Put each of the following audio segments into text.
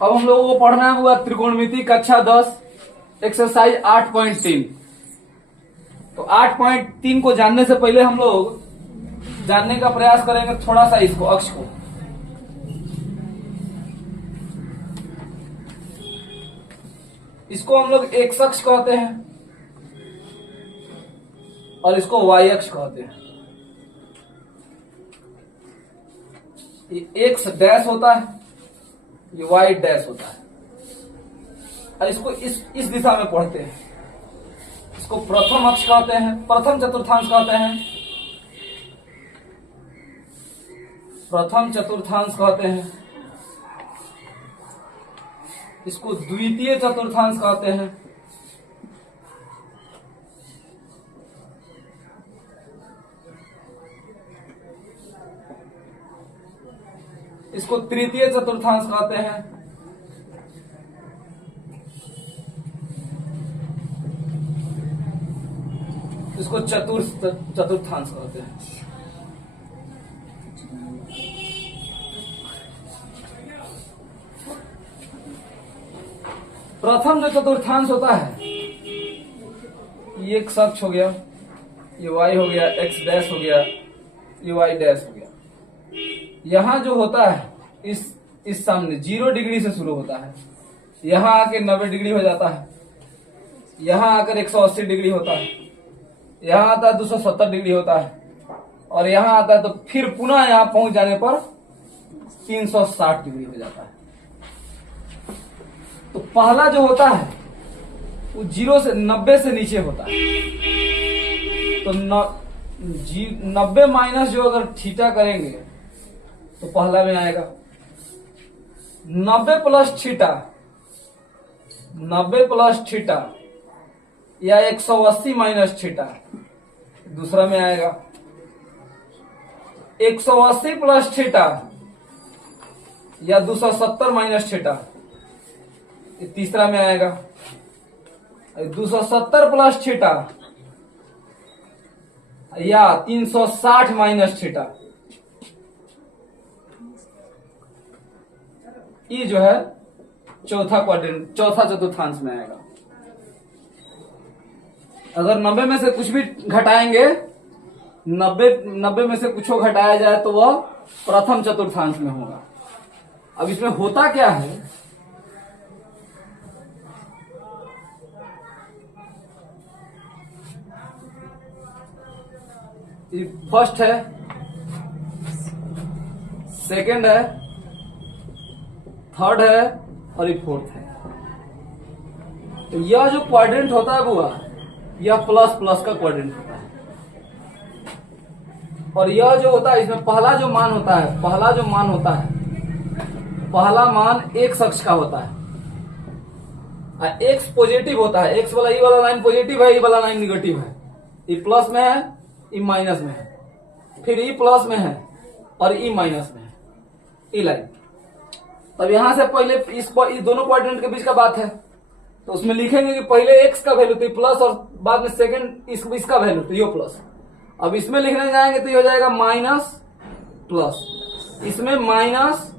अब हम लोगों को पढ़ना है हुआ त्रिकोणमिति कक्षा 10 एक्सरसाइज 8.3। तो 8.3 को जानने से पहले हम लोग जानने का प्रयास करेंगे थोड़ा सा इसको, अक्ष को। इसको हम लोग एक्स अक्ष कहते हैं और इसको वाई अक्ष कहते हैं। ये एक्स डैश होता है, ये वाई डैश होता है। और इसको इस दिशा में पढ़ते हैं। इसको प्रथम अक्ष कहते हैं, प्रथम चतुर्थांश कहते हैं, प्रथम चतुर्थांश कहते हैं। इसको द्वितीय चतुर्थांश कहते हैं। इसको तृतीय चतुर्थांश कहते हैं। इसको चतुर्थांश कहते हैं। प्रथम जो चतुर्थांश होता है, ये एक्स अक्ष हो गया, ये वाई हो गया, एक्स डैश हो गया, ये वाई डैश हो गया। यहां जो होता है इस सामने 0 डिग्री से शुरू होता है, यहां आके 90 डिग्री हो जाता है, यहां आकर 180 डिग्री होता है, यहां आता है 270 डिग्री होता है, और यहां आता है तो फिर पुनः यहां पहुंच जाने पर 360 डिग्री हो जाता है। तो पहला जो होता है वो 90 से नीचे होता है। तो 90 माइनस जो अगर थीटा करेंगे तो पहला में आएगा 90 प्लस थीटा, 90 प्लस थीटा या 180 माइनस थीटा दूसरा में आएगा। 180 प्लस थीटा या 270 माइनस थीटा ये तीसरा में आएगा। 270 प्लस थीटा या 360 माइनस थीटा ये जो है चौथा क्वाड्रेंट, चौथा चतुर्थांश में आएगा। अगर 90 में से कुछ भी घटाएंगे, 90 में से कुछ घटाया जाए तो वह प्रथम चतुर्थांश में होगा। अब इसमें होता क्या है, ये फर्स्ट है, सेकंड है, थर्ड है और ये फोर्थ है। तो यह जो क्वाड्रेंट होता है वो यह प्लस प्लस का क्वाड्रेंट होता है। और यह जो होता है इसमें पहला जो मान होता है, पहला मान एक्स अक्ष का होता है। एक्स पॉजिटिव होता है, एक्स वाला, ये वाला लाइन पॉजिटिव है, ये वाला लाइन निगेटिव है। ये प्लस में है, ये माइनस में है, फिर ये प्लस में है और ये माइनस में है, ये लाइन। तब यहां से पहले इस दोनों क्वाड्रेंट के बीच का बात है, तो उसमें लिखेंगे कि पहले एक्स का वैल्यू तो प्लस और बाद में सेकंड इसका वैल्यू तो ये प्लस। अब इसमें लिखने जाएंगे तो ये हो जाएगा माइनस प्लस, इसमें माइनस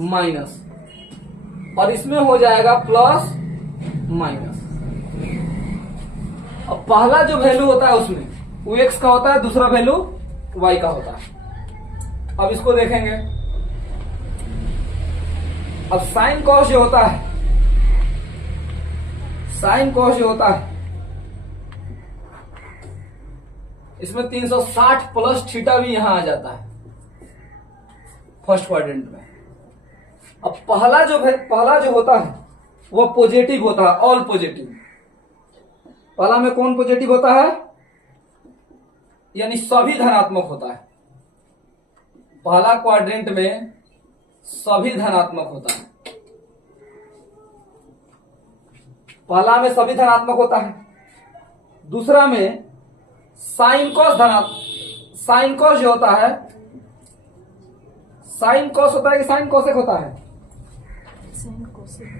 माइनस और इसमें हो जाएगा प्लस माइनस। अब पहला जो वैल्यू होता है उसमें वो एक्स का होता है, दूसरा वैल्यू वाई का होता है। अब इसको देखेंगे। अब साइन कॉस जो होता है, साइन कॉस जो होता है इसमें 360 प्लस थीटा भी यहां आ जाता है फर्स्ट क्वाड्रेंट में। अब पहला जो होता है वह पॉजिटिव होता है, ऑल पॉजिटिव। पहला में कौन पॉजिटिव होता है, यानी सभी धनात्मक होता है। पहला क्वाड्रेंट में सभी धनात्मक होता है, पहला में सभी धनात्मक होता है। दूसरा में साइन कॉस साइन कॉस जो होता है, साइन कॉस होता है कि साइन कोसेक होता है, साइन कोसेक।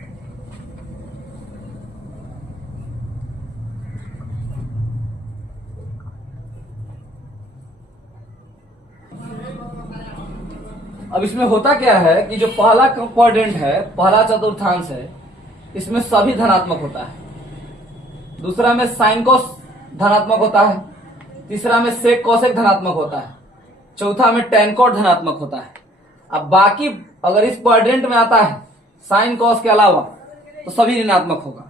अब इसमें होता क्या है कि जो पहला क्वाड्रेंट है, पहला चतुर्थांश है, इसमें सभी धनात्मक होता है। दूसरा में साइन कोस धनात्मक होता है, तीसरा में सेक कोसेक धनात्मक होता है, चौथा में टेन कोट धनात्मक होता है। अब बाकी अगर इस क्वाड्रेंट में आता है साइन कॉस के अलावा तो सभी ऋणात्मक होगा,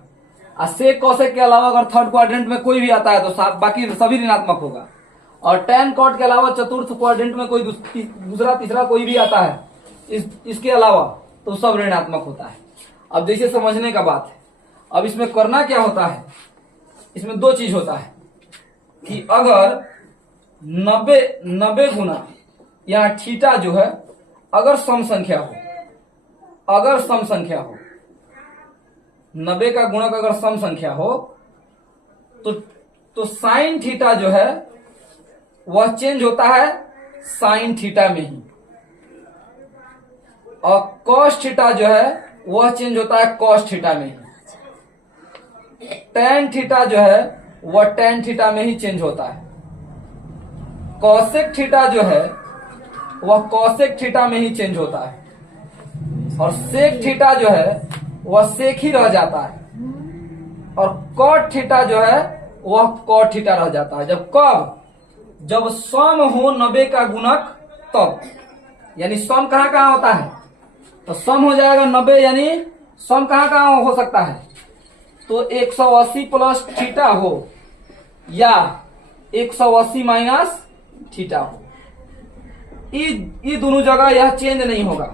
और सेक कोसेक के अलावा अगर थर्ड क्वाड्रेंट में कोई भी आता है तो बाकी सभी ऋणात्मक होगा, और टेन कॉट के अलावा चतुर्थ क्वाड्रेंट में कोई दूसरा तीसरा कोई भी आता है इसके अलावा तो सब ऋणात्मक होता है। अब देखिए समझने का बात है। अब इसमें करना क्या होता है, इसमें दो चीज होता है कि अगर 90 गुना यहाँ थीटा जो है अगर सम संख्या हो, अगर सम संख्या हो, 90 का गुणक अगर सम संख्या हो तो साइन थीटा जो है वह चेंज होता है साइन थीटा में ही, और कॉस थीटा जो है वह चेंज होता है कॉस थीटा में ही। टेन थीटा जो है वह टेन थीटा में ही चेंज होता है। कॉसेक थीटा जो है वह कॉसेक थीटा में ही चेंज होता है, और सेक थीटा जो है वह सेक ही रह जाता है, और कॉट थीटा जो है वह कॉट थीटा रह जाता है। जब सम हो 90 का गुणक तब, यानी सम कहां कहां होता है, तो सम हो जाएगा 90, यानी सम कहां कहां हो सकता है, तो 180 प्लस थीटा हो या 180 माइनस थीटा हो, ये दोनों जगह यह चेंज नहीं होगा।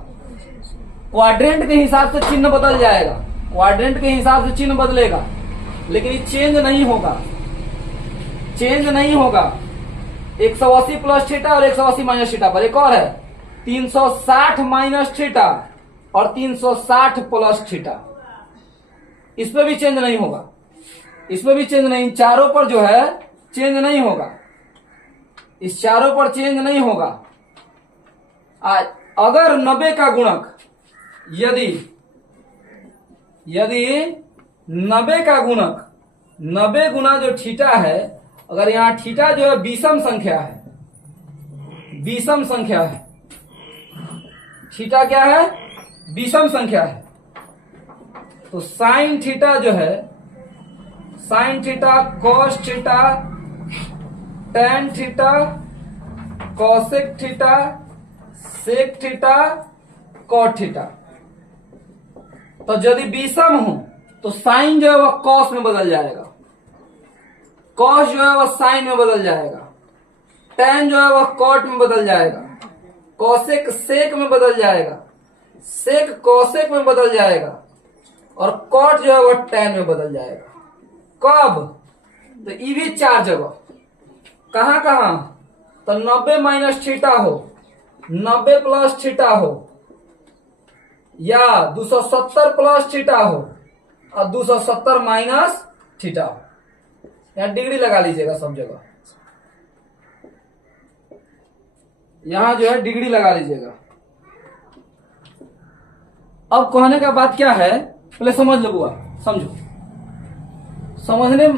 क्वाड्रेंट के हिसाब से चिन्ह बदल जाएगा, क्वाड्रेंट के हिसाब से चिन्ह बदलेगा, लेकिन ये चेंज नहीं होगा, चेंज नहीं होगा। 180 प्लस थीटा और 180 माइनस थीटा पर एक और है 360 माइनस थीटा और 360 प्लस थीटा, इसमें भी चेंज नहीं होगा, इसमें भी चेंज नहीं, चारों पर जो है चेंज नहीं होगा, इस चारों पर चेंज नहीं होगा। अगर 90 का गुणक यदि 90 का गुणक 90 गुना जो थीटा है, अगर यहां थीटा जो है विषम संख्या है, विषम संख्या है, थीटा क्या है, विषम संख्या है, तो साइन थीटा जो है, sine theta cos theta tan theta cosec theta sec theta cot theta, तो यदि विषम हो तो साइन जो है वह कॉस में बदल जाएगा, कॉस जो है वह साइन में बदल जाएगा, टेन जो है वह कॉट में बदल जाएगा, कॉसेक सेक में बदल जाएगा, सेक कॉसेक में बदल जाएगा, और कॉट जो है वह टेन में बदल जाएगा। कब, तो ये भी चार जगह, कहां कहां, तो 90 माइनस थीटा हो, 90 प्लस थीटा हो, या 270 प्लस थीटा हो और 270 माइनस थीटा हो। यहां डिग्री लगा लीजिएगा सब जगह, यहां जो है डिग्री लगा लीजिएगा। अब कहने का बात क्या है, पहले समझ लो बुआ, समझो। समझने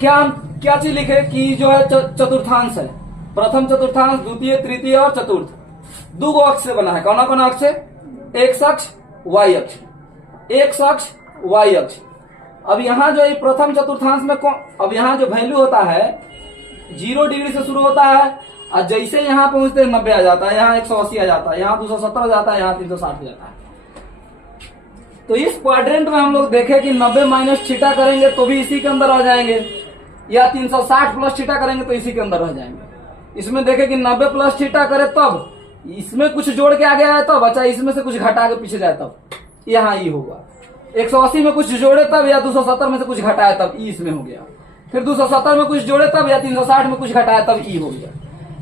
क्या चीज लिखे कि जो है चतुर्थांश है, प्रथम चतुर्थांश, द्वितीय, तृतीय और चतुर्थ, दो अक्ष से बना है। कौन कौन अक्ष है, एक्स अक्ष वाई अक्ष, एक्स अक्ष वाई अक्ष। अब यहाँ जो प्रथम चतुर्थांश में अब यहाँ जो वैल्यू होता है 0 डिग्री से शुरू होता है, और जैसे यहाँ पहुंचते 90 आ जाता है, यहाँ 180 आ जाता है, यहाँ 270 आ जाता है, यहाँ 360 आ जाता है। तो इस क्वाड्रेंट में हम लोग देखें कि 90 माइनस थीटा करेंगे तो भी इसी के अंदर आ जाएंगे, या 360 प्लस थीटा करेंगे तो इसी के अंदर रह जाएंगे। इसमें देखें कि 90 प्लस थीटा करे तब, इसमें कुछ जोड़ के आगे आया तब, अच्छा इसमें से कुछ घटा के पीछे जाए तब, यहाँ ई होगा। 180 में कुछ जोड़े तब, या 270 में से कुछ घटाया तब ई इसमें हो गया। फिर 270 में कुछ जोड़े तब, या 360 में कुछ घटाया तब ई हो गया।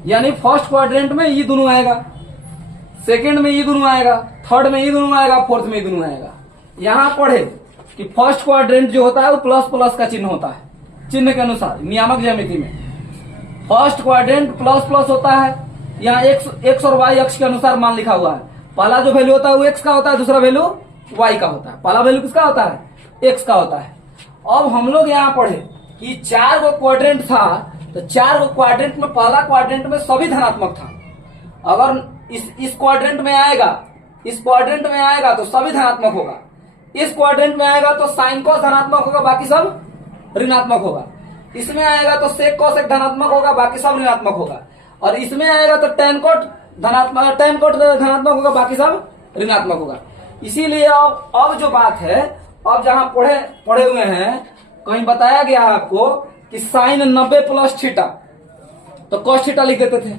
यानी फर्स्ट क्वाड्रेंट में ई दोनों आएगा, सेकंड में ई दोनों आएगा, थर्ड में ई दोनों आएगा, फोर्थ में ई दोनों आएगा। यहां पढ़े कि फर्स्ट क्वाड्रेंट जो होता है वो प्लस प्लस का चिन्ह होता है, चिन्ह के अनुसार नियामक ज्यामिति में फर्स्ट क्वाड्रेंट प्लस प्लस होता है। यहाँ एक्स और वाई अक्ष के अनुसार मान लिखा हुआ है। पहला जो वैल्यू होता है वो एक्स का होता है, दूसरा वैल्यू वाई का होता है। पहला वैल्यू किसका होता है, एक्स का होता है। अब हम लोग यहाँ पढ़े कि 4 गो क्वाड्रेंट था, तो 4 गो क्वाड्रेंट में पहला क्वाड्रेंट में सभी धनात्मक था। अगर इस क्वाड्रेंट में आएगा, इस क्वाड्रेंट में आएगा तो सभी धनात्मक होगा, इस क्वाड्रेंट में आएगा तो साइन कॉस धनात्मक होगा, बाकी सब ऋणात्मक होगा, इसमें आएगा तो सेक कॉसेक धनात्मक होगा, बाकी सब ऋणात्मक होगा, और इसमें आएगा तो टेन कोट धनात्मक होगा, बाकी सब ऋणात्मक होगा। इसीलिए अब जो बात है, अब जहां पढ़े हुए हैं कहीं बताया गया है आपको कि साइन 90 प्लस थीटा, तो कॉस थीटा लिख देते थे।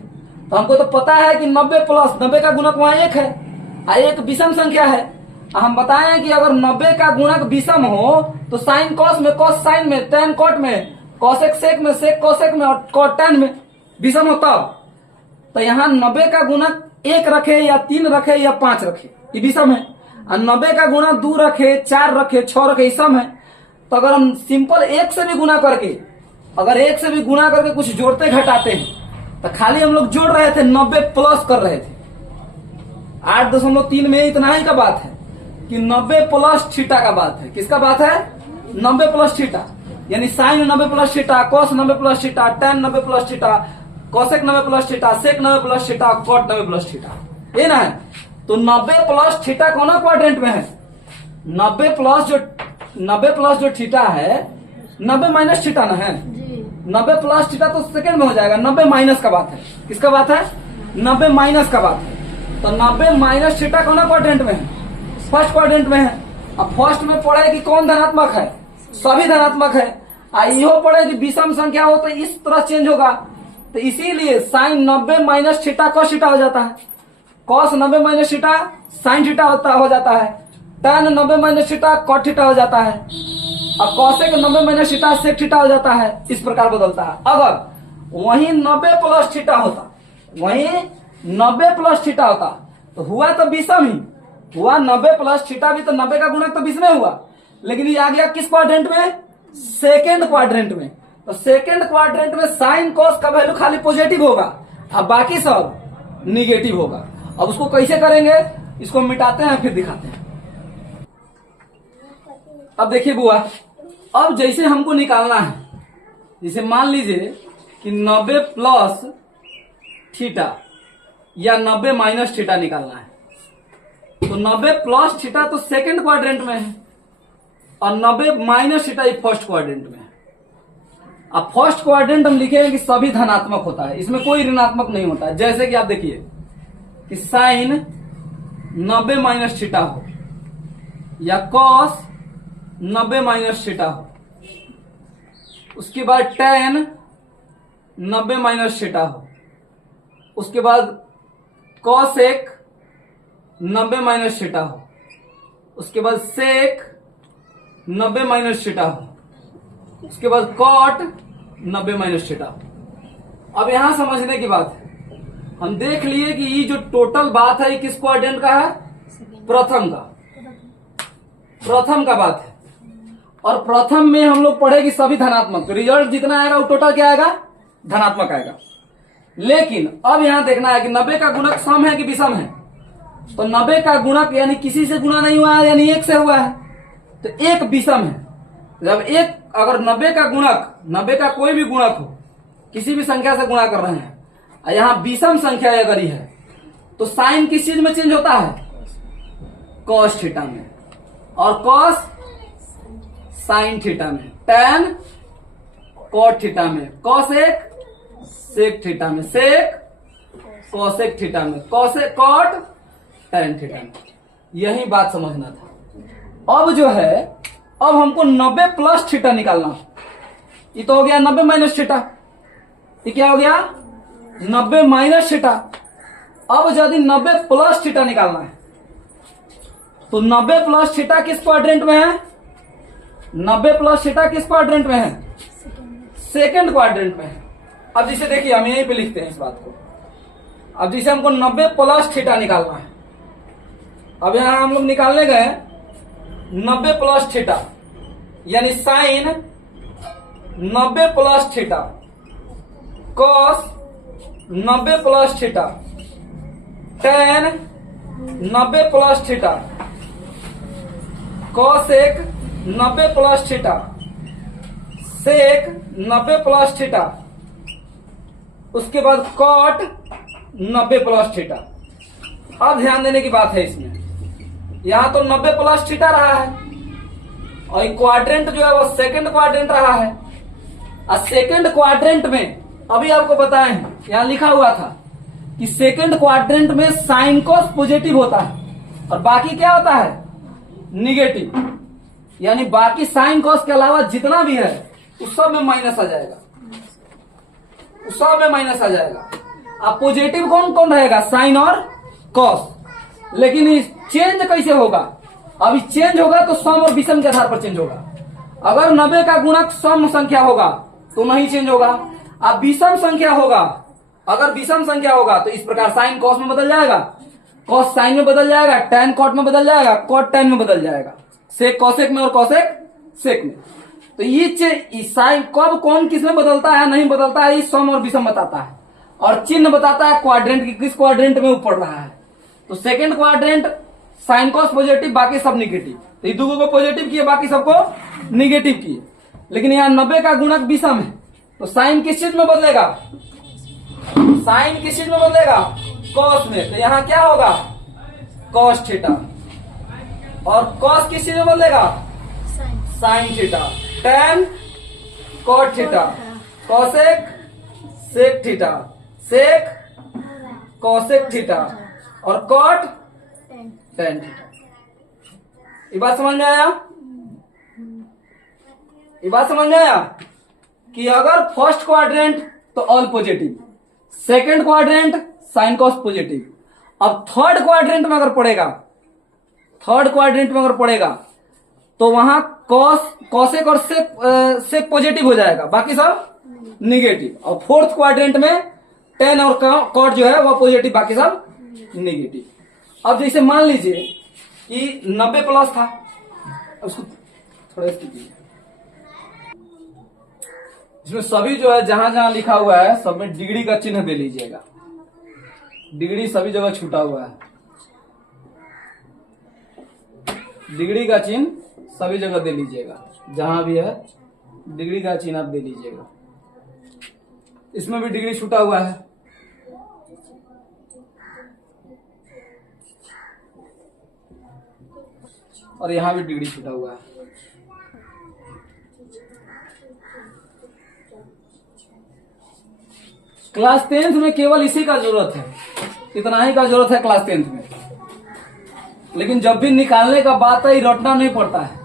तो हमको तो पता है कि 90 प्लस 90 का गुणक वहां 1 है, एक विषम संख्या है। हम बताएं कि अगर 90 का गुणक विषम हो तो साइन कॉस में, कॉस साइन में, टेन कॉट में, कॉसेक सेक में, सेक कॉसेक में और कॉट टेन में विषम हो तब। तो यहाँ 90 का गुणक 1 रखे या 3 रखे या 5 रखे, ये विषम है। और 90 का गुणा 2 रखे, 4 रखे, 6 रखे, सम है। तो अगर हम सिंपल 1 से भी गुणा करके, अगर 1 से भी गुणा करके कुछ जोड़ते घटाते हैं तो खाली हम लोग जोड़ रहे थे, 90 प्लस कर रहे थे। 8.3 में इतना ही का बात है कि 90 प्लस थीटा का बात है। किसका बात है? 90 प्लस थीटा, यानी sine 90 plus theta, cos 90 plus theta, tan 90 plus theta, cosec 90 plus theta, sec 90 plus theta, cot 90 plus थीटा, ये ना है। तो 90 प्लस थीटा कौन क्वाड्रेंट में है? 90 प्लस जो थीटा है, 90 माइनस थीटा ना है। 90 प्लस थीटा तो सेकंड में हो जाएगा, 90 माइनस का बात है। किसका बात है? 90 माइनस का बात है। तो 90 माइनस थीटा कौन क्वाड्रेंट में है? फर्स्ट क्वाड्रेंट में है। अब फर्स्ट में पढ़े कि कौन धनात्मक है? सभी धनात्मक है। इहो पढ़े कि विषम संख्या हो तो इस तरह चेंज होगा। तो इसीलिए sine 90 minus theta cos theta हो जाता है, cos 90 minus theta sine theta हो जाता है, tan 90 minus theta cot theta हो जाता है, और cosec 90 minus theta sec theta हो जाता है। इस प्रकार बदलता है। अगर वही 90 प्लस थीटा होता, वही 90 प्लस थीटा होता तो हुआ तो विषम ही हुआ। 90 प्लस थीटा भी तो 90 का गुणक तो 20 में हुआ, लेकिन ये आ गया किस क्वाड्रेंट में? सेकेंड क्वाड्रेंट में। तो सेकेंड क्वाड्रेंट में साइन कॉस का वैल्यू खाली पॉजिटिव होगा और बाकी सब निगेटिव होगा। अब उसको कैसे करेंगे, इसको मिटाते हैं फिर दिखाते हैं। अब देखिए बुआ, अब जैसे हमको निकालना है, जैसे मान लीजिए कि 90 प्लस थीटा या 90 माइनस थीटा निकालना है। तो 90 प्लस थीटा तो सेकंड क्वाड्रेंट में है और 90 माइनस थीटा फर्स्ट क्वाड्रेंट में है। अब फर्स्ट क्वाड्रेंट हम लिखेंगे कि सभी धनात्मक होता है, इसमें कोई ऋणात्मक नहीं होता है। जैसे कि आप देखिए कि साइन 90 माइनस थीटा हो या कॉस 90 माइनस थीटा हो, उसके बाद टेन 90 माइनस थीटा हो, उसके बाद कॉसेक 90 माइनस थीटा हो, उसके बाद सेक 90 माइनस थीटा हो, उसके बाद कॉट 90 माइनस थीटा हो। अब यहां समझने की बात है, हम देख लिए कि ये जो टोटल बात है ये किस क्वाड्रेंट का है? प्रथम का बात है। और प्रथम में हम लोग पढ़े कि सभी धनात्मक, तो रिजल्ट जितना आएगा वो टोटल क्या आएगा? धनात्मक आएगा। लेकिन अब यहां देखना है कि 90 का गुणक सम है कि विषम है। तो 90 का गुणक यानी किसी से गुणा नहीं हुआ है, यानी 1 से हुआ है, तो 1 विषम है। जब एक अगर 90 का गुणक, 90 का कोई भी गुणक हो, किसी भी संख्या से गुणा कर रहे हैं, यहां विषम संख्या अगर ही है तो साइन किस चीज में चेंज होता है? कॉस थीटा में, और कॉस साइन थीटा में, टेन कॉट थीटा में, कॉसेक सेक थीटा में, सेक कॉसेक थीटा में, कॉसेक कॉट टेन थीटा में। यही बात समझना था। अब जो है, अब हमको 90 प्लस थीटा निकालना। ये तो हो गया 90 माइनस थीटा, ये क्या हो गया? 90 माइनस थीटा। अब यदि 90 प्लस थीटा निकालना है तो 90 प्लस थीटा किस क्वाड्रेंट में है? 90 प्लस थीटा किस क्वाड्रेंट में है? सेकंड क्वाड्रेंट में है। अब जैसे देखिए, हम यहीं पे लिखते हैं इस बात को। अब जैसे हमको 90 प्लस थीटा निकालना है, अब यहां हम लोग निकालने गए 90 प्लस थीटा, यानी sine 90 plus theta, cos 90 plus theta, tan 90 plus theta, cosec 90 plus theta, sec 90 plus theta, उसके बाद कॉट 90 प्लस थीटा। अब ध्यान देने की बात है इसमें, यहां तो 90 प्लस थीटा रहा है और क्वाड्रेंट जो है वो सेकंड क्वाड्रेंट रहा है। और सेकंड क्वाड्रेंट में अभी आपको बताए हैं, यहां लिखा हुआ था कि सेकंड क्वाड्रेंट में साइन कॉस पॉजिटिव होता है और बाकी क्या होता है, निगेटिव। यानी बाकी साइन कॉस के अलावा जितना भी है उस सब में माइनस आ जाएगा, उस सब में माइनस आ जाएगा। अब पॉजिटिव कौन कौन रहेगा, साइन और कॉस। लेकिन इस चेंज कैसे होगा, अभी चेंज होगा तो सम और विषम के आधार पर चेंज होगा। अगर 90 का गुणक सम संख्या होगा तो नहीं चेंज होगा। अब विषम संख्या होगा, अगर विषम संख्या होगा तो इस प्रकार साइन कॉस में बदल जाएगा, कॉस साइन में बदल जाएगा, टैन कॉट में बदल जाएगा, कॉट टैन में बदल जाएगा, सेक कॉसेक में और कॉसेक सेक में। तो ये साइन कब कौन किस में बदलता है नहीं बदलता है, ये सम और विषम बताता है। और चिन्ह बताता है क्वाड्रेंट की किस क्वाड्रेंट में ऊपर रहा है। तो second quadrant sine cos positive, बाकी सब निगेटिव। तो ये दो को पॉजिटिव किए, बाकी सबको निगेटिव किए। लेकिन यहाँ 90 का गुणक विषम है तो साइन किस चीज में बदलेगा, साइन किस चीज में बदलेगा, कॉस में। तो यहाँ क्या होगा, कॉस थीटा। और कॉस किस चीज में बदलेगा, sine theta. Tan cot theta, cosec sec theta, sec cosec theta और कॉट टैन थीटा। ये बात समझ में आया, ये बात समझ में आया कि अगर फर्स्ट क्वाड्रेंट तो all positive, second quadrant sine cos positive. अब थर्ड क्वाड्रेंट में अगर पड़ेगा, थर्ड क्वाड्रेंट में अगर पड़ेगा तो वहां कॉस कॉसेक और सेक पॉजिटिव हो जाएगा, बाकी सब निगेटिव। और फोर्थ क्वाड्रेंट में टेन और कॉट जो है वह पॉजिटिव, बाकी सब निगेटिव। अब जैसे मान लीजिए कि 90 प्लस था, उसको थोड़ा इसमें सभी जो है जहां जहां लिखा हुआ है सब में डिग्री का चिन्ह दे लीजिएगा। डिग्री सभी जगह छूटा हुआ है, डिग्री का चिन्ह सभी जगह दे लीजिएगा, जहां भी है डिग्री का चिन्ह आप दे लीजिएगा। इसमें भी डिग्री छूटा हुआ है। और यहां भी डिग्री छूटा हुआ है। क्लास 10th में केवल इसी का जरूरत है, इतना ही का जरूरत है क्लास 10th में। लेकिन जब भी निकालने का बात है रटना नहीं पड़ता है,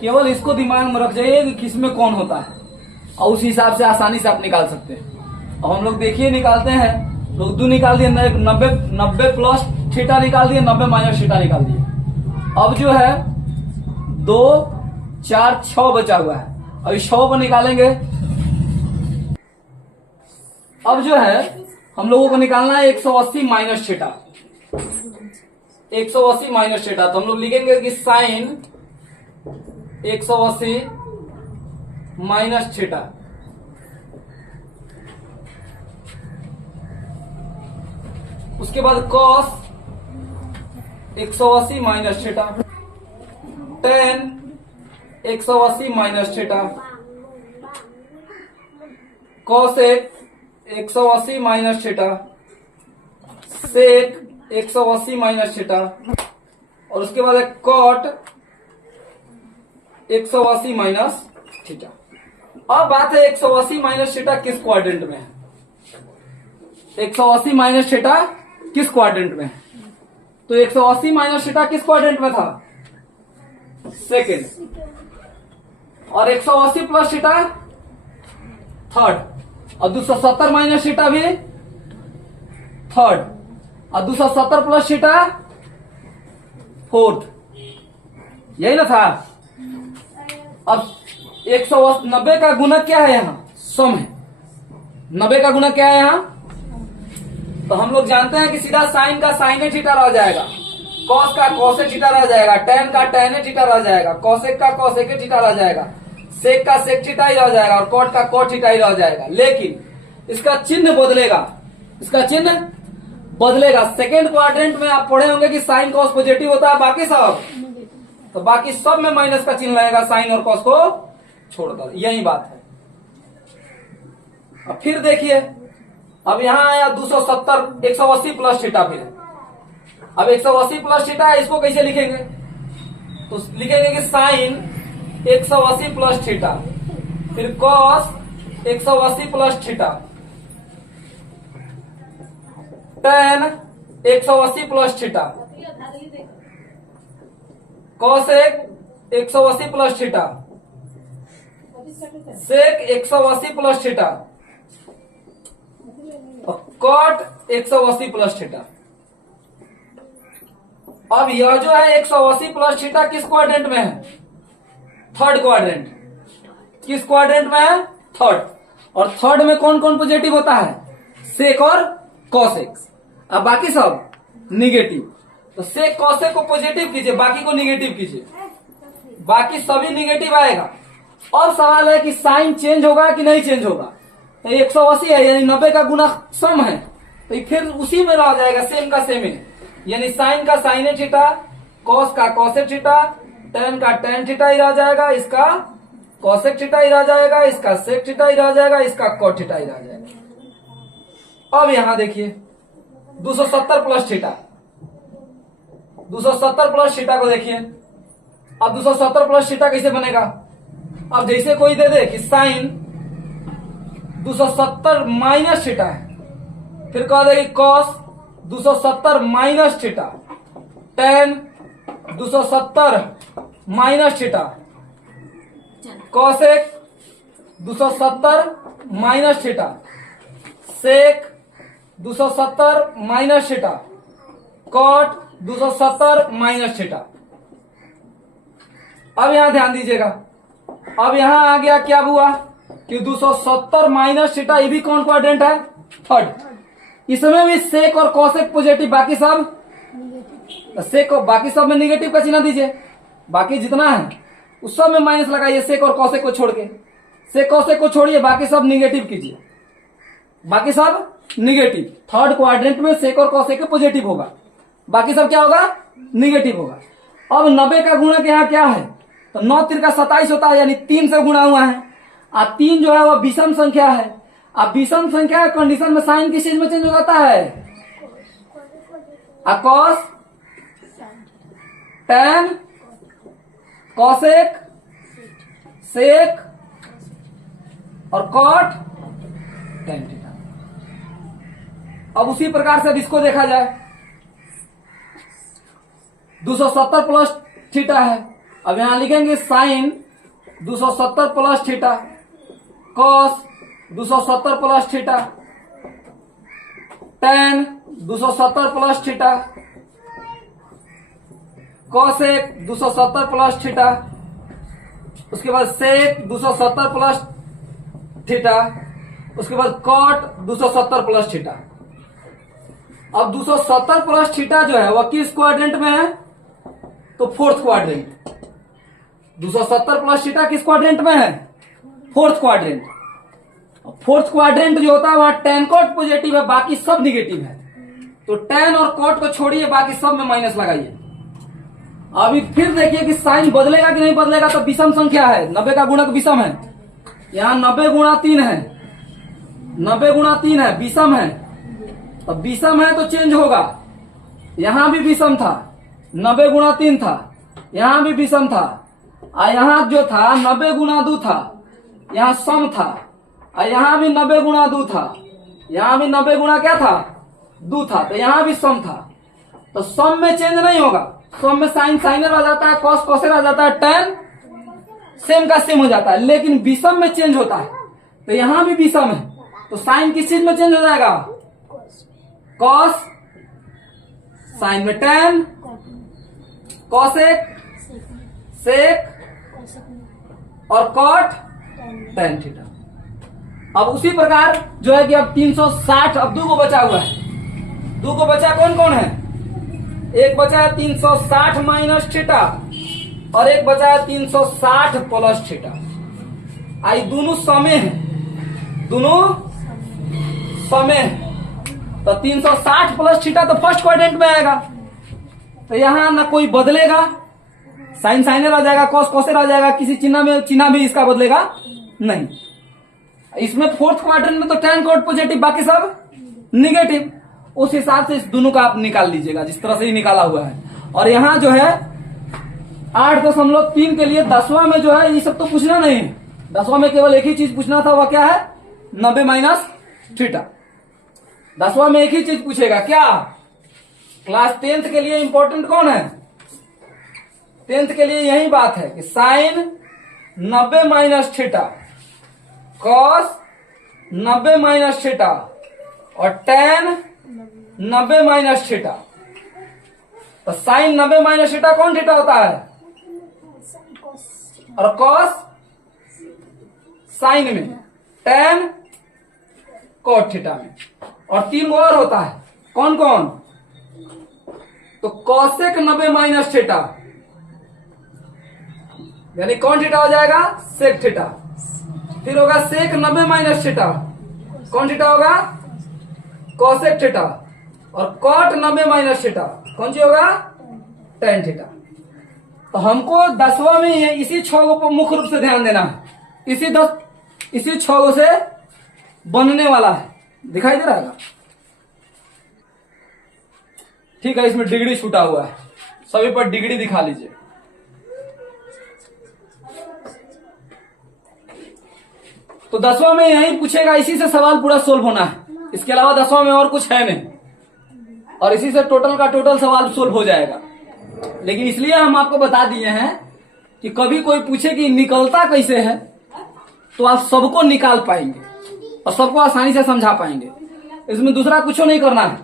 केवल इसको दिमाग में रख जाइए कि किसमें कौन होता है और उस हिसाब से आसानी से आप निकाल सकते हैं। और हम लोग देखिए निकालते हैं, लोग 2 निकाल दिए, 90 प्लस थीटा निकाल दिए, 90 माइनस थीटा निकाल दिए। अब जो है 2 4 6 बचा हुआ है, अभी 6 को निकालेंगे। अब जो है हम लोगों को निकालना है 180 माइनस थीटा, 180 माइनस थीटा। तो हम लोग लिखेंगे कि साइन 180 माइनस थीटा, उसके बाद cos 180 minus theta, tan 180 minus theta, cosec 180 minus theta, sec 180 minus theta और उसके बाद एक कॉट 180 माइनस थीटा। अब बात है 180 माइनस थीटा किस क्वाड्रेंट में है, 180 माइनस थीटा किस क्वाड्रेंट में है। तो 180 माइनस थीटा किस क्वाड्रेंट में था, सेकेंड। और 180 प्लस थीटा थर्ड, और 270 माइनस थीटा भी थर्ड, और 270 प्लस थीटा फोर्थ, यही ना था। अब 190 का गुणक क्या है, यहां सम है। 90 का गुणक क्या है यहां, तो हम लोग जानते हैं कि सीधा साइन का साइन थीटा रह जाएगा, कॉस का कॉसेक थीटा रह जाएगा, टैन का टैन थीटा रह जाएगा, कॉसेक का कॉसेक थीटा रह जाएगा, सेक का सेक थीटा ही रह जाएगा और कॉट का कॉट थीटा ही रह जाएगा। लेकिन इसका चिन्ह बदलेगा, इसका चिन्ह बदलेगा। सेकेंड क्वाड्रेंट में आप पढ़े होंगे कि साइन कॉस पॉजिटिव होता है, बाकी सब, तो बाकी सब में माइनस का चिन्ह लगेगा, साइन और कॉस को छोड़कर। यही बात है। अब फिर देखिए, अब यहां आया 270 180 प्लस थीटा, फिर अब 180 प्लस थीटा है, इसको कैसे लिखेंगे? तो लिखेंगे कि साइन 180 प्लस थीटा, फिर cos 180 plus theta, tan 180 plus theta, cosec 180 plus theta, sec 180 plus theta, और कॉट 180 प्लस थीटा। अब यह जो है 180 प्लस थीटा किस क्वाड्रेंट में है? Third quadrant. किस क्वाड्रेंट में है? थर्ड। और थर्ड में कौन कौन पॉजिटिव होता है? सेक और कॉसेक। अब बाकी सब निगेटिव। तो सेक कॉसेक को पॉजिटिव कीजिए, बाकी को निगेटिव कीजिए, बाकी सभी निगेटिव आएगा। और सवाल है कि साइन चेंज होगा कि नहीं चेंज होगा? तो 180 है यानी 90 का गुना सम है, तो ये फिर उसी में रह जाएगा, सेम का सेम है। यानी साइन का साइन थीटा, कॉस का कॉसेक थीटा, टेन का टेन थीटा ही रह जाएगा, इसका कॉसेक थीटा ही रह जाएगा, इसका सेक थीटा ही रह जाएगा, इसका कॉट थीटा ही रह जाएगा। अब यहां देखिए 270 प्लस थीटा, 270 प्लस थीटा को देखिए। अब 270 प्लस थीटा कैसे बनेगा? अब जैसे कोई दे दे कि साइन 270 माइनस थीटा है, फिर कह दे कि cos 270 minus theta, tan 270 minus theta, cosec 270 minus theta, sec 270 minus theta, cot 270 minus theta. अब यहां ध्यान दीजिएगा, अब यहां आ गया क्या हुआ कि 270 माइनस थीटा, ये भी कौन क्वाड्रेंट है? थर्ड। इसमें भी सेक और कॉसेक पॉजिटिव, बाकी सब सेक और बाकी सब में निगेटिव का चिन्ह दीजिए, बाकी जितना है उस सब में माइनस लगाइए, सेक और कॉसेक को छोड़ के। सेक कॉसेक को छोड़िए, बाकी सब निगेटिव कीजिए, बाकी सब निगेटिव। थर्ड क्वाड्रेंट में सेक और कॉसेक पॉजिटिव होगा, बाकी सब क्या होगा? निगेटिव होगा। अब 90 का गुणक यहाँ क्या है? तो 9 तिरका 27 होता है, यानी 3 से गुणा हुआ है। और 3 जो है वह विषम संख्या है। अब विषम संख्या के कंडीशन में साइन किस चीज में चेंज हो जाता है? कॉस, टेन, कॉसेक, सेक और कॉट टेन थीटा। अब उसी प्रकार से अब इसको देखा जाए, 270 प्लस थीटा है। अब यहां लिखेंगे sine 270 plus theta, cos 270 plus theta, tan 270 plus theta, cosec 270 plus theta, उसके बाद सेक 270 प्लस थीटा, उसके बाद कॉट 270 प्लस थीटा। अब 270 प्लस थीटा जो है वह किस क्वाड्रेंट में है? तो फोर्थ क्वाड्रेंट। 270 प्लस थीटा किस क्वाड्रेंट में है? Fourth quadrant. फोर्थ क्वाड्रेंट जो होता है वहां टेन कॉट पॉजिटिव है, बाकी सब निगेटिव है। तो टेन और कॉट को छोड़िए, बाकी सब में माइनस लगाइए। अभी फिर देखिए कि साइन बदलेगा कि नहीं बदलेगा। तो विषम संख्या है, 90 का गुणक विषम है, यहां 90 गुणा 3 है, 90 गुणा 3 है, विषम है। अब विषम है तो चेंज होगा, यहां भी विषम था, 90 गुणा 3 था, यहां भी विषम था, और यहां जो था 90 गुणा 2 था, यहां सम था, और यहां भी 90 गुणा 2 था, यहां भी 90 गुणा क्या था? 2 था, तो यहां भी सम था। तो सम में चेंज नहीं होगा, सम में साइन साइनर आ जाता है, कॉस कॉसर आ जाता है, टेन सेम का सेम हो जाता है। लेकिन विषम में चेंज होता है, तो यहां भी विषम है, तो साइन किस चीज में चेंज हो जाएगा? कॉस, साइन में टेन, कॉसेक, सेक और कॉट टेन थीटा। अब उसी प्रकार जो है कि अब 360, अब 2 को बचा हुआ है। 2 को बचा कौन कौन है? एक बचा है 360 माइनस थीटा और एक बचा है 360 प्लस थीटा। आई दोनों समय है, दोनों समय है। तो 360 प्लस थीटा तो फर्स्ट क्वाड्रेंट में आएगा, तो यहां ना कोई बदलेगा, साइन साइनर आ जाएगा, कॉस कॉसर आ जाएगा, किसी चिन्ह भी इसका बदलेगा नहीं। इसमें फोर्थ क्वाड्रेंट में तो टेन कॉट पॉजिटिव, बाकी सब निगेटिव। उस हिसाब से इस दोनों का आप निकाल लीजिएगा, जिस तरह से ही निकाला हुआ है। और यहाँ जो है 8.3 के लिए 10वां में जो है ये सब तो पूछना नहीं है। 10वां में केवल एक ही चीज पूछना था, वह क्या है 90 माइनस थीटा। 10वां में एक ही चीज पूछेगा, क्या? क्लास 10th के लिए इंपॉर्टेंट कौन है? 10th के लिए यही बात है कि sine 90 minus theta, cos 90 minus theta और टेन 90 माइनस थीटा। तो साइन 90 माइनस थीटा कौन थीटा होता है? और कॉस साइन में, टेन कॉट थीटा में। और 3 और होता है, कौन कौन? तो कॉसेक 90 माइनस थीटा, यानी कौन थीटा हो जाएगा? Sec theta. फिर होगा सेक 90 माइनस थीटा, कौन थीटा होगा? Cosec theta. और कॉट 90 माइनस थीटा, कौन सी होगा? Tan theta. तो हमको 10वां में इसी 6 को मुख्य रूप से ध्यान देना है। इसी 6 से बनने वाला है, दिखाई दे रहा है? ठीक है, इसमें डिग्री छूटा हुआ है, सभी पर डिग्री दिखा लीजिए। तो 10वां में यही पूछेगा, इसी से सवाल पूरा सोल्व होना है। इसके अलावा 10वां में और कुछ है नहीं, और इसी से टोटल का टोटल सवाल सोल्व हो जाएगा। लेकिन इसलिए हम आपको बता दिए हैं कि कभी कोई पूछे कि निकलता कैसे है, तो आप सबको निकाल पाएंगे और सबको आसानी से समझा पाएंगे। इसमें दूसरा कुछ नहीं करना है,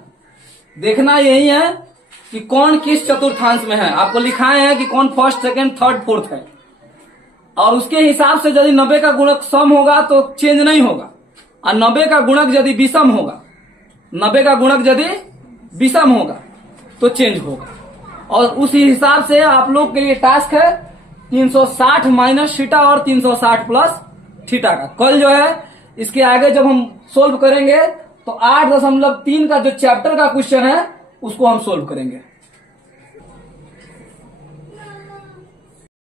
देखना यही है कि कौन किस चतुर्थांश में है। आपको लिखाए हैं कि कौन फर्स्ट, सेकंड, थर्ड, फोर्थ है, और उसके हिसाब से यदि 90 का गुणक सम होगा तो चेंज नहीं होगा, और 90 का गुणक यदि विषम होगा, 90 का गुणक यदि विषम होगा तो चेंज होगा। और उस हिसाब से आप लोग के लिए टास्क है 360 माइनस थीटा और 360 प्लस थीटा का। कल जो है इसके आगे जब हम सोल्व करेंगे तो 8.3 का जो चैप्टर का क्वेश्चन है उसको हम सोल्व करेंगे।